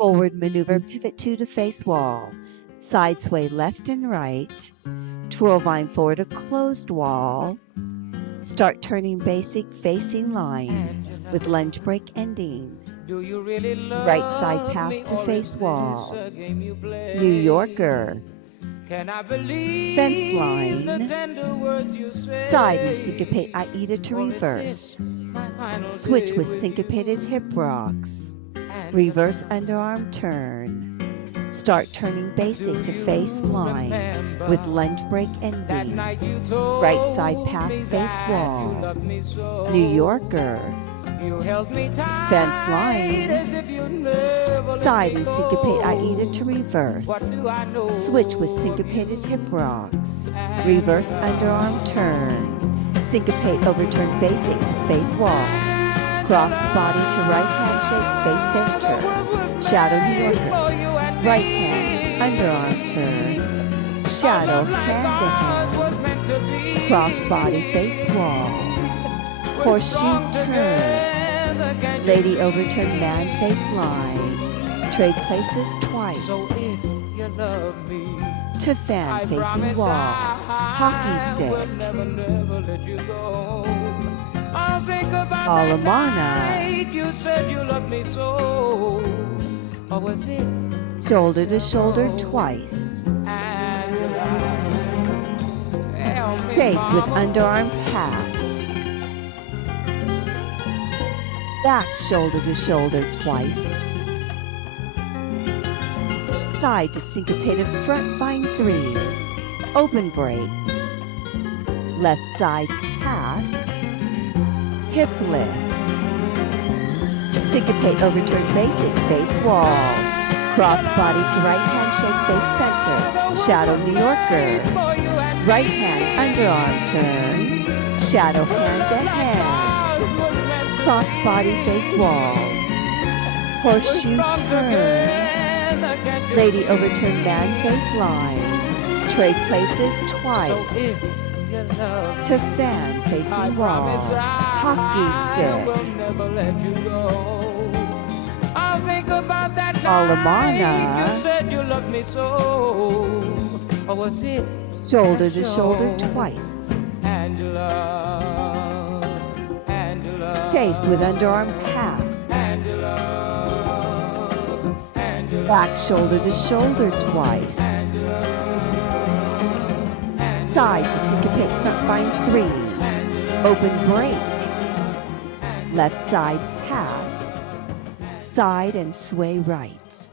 Forward maneuver, pivot 2 to face wall. Side sway left and right. Twirl vine forward to closed wall. Start turning basic facing line with lunge break ending. Right side pass to face wall. New Yorker. Fence line. Side and syncopate Aida to reverse. Switch with syncopated hip rocks. Reverse underarm turn. Start turning basic to face line with lunge break ending. Right side pass face wall. New Yorker. Fence line. Side and syncopate Aida to reverse. Switch with syncopated hip rocks. Reverse underarm turn. Syncopate overturn basic to face wall. Cross body to right hand shape face center. Shadow New Yorker. Right hand underarm turn. Shadow hand to hand. Cross body face wall. Horseshoe turn. Lady overturn man face line. Trade places twice. To fan facing wall. Hockey stick. Alamana. You said you loved me so. Or was it? Shoulder to shoulder twice. Chase with underarm pass. Back shoulder to shoulder twice. Side to syncopated front vine 3. Open break. Left side pass. Hip lift. Syncopate overturn basic face wall. Cross body to right hand shape face center. Shadow New Yorker. Right hand underarm turn. Shadow hand to hand. Cross body face wall. Horseshoe turn. Lady overturn man face line. Trade places twice. To fan facing wall. Hockey stick. Alamana. You said you loved me so. Or was it? Shoulder to shoulder twice. Angela. Chase with underarm pass. Angela. Back shoulder to shoulder twice. Side to syncopate front vine 3. Open break. Left side pass. Side and sway right.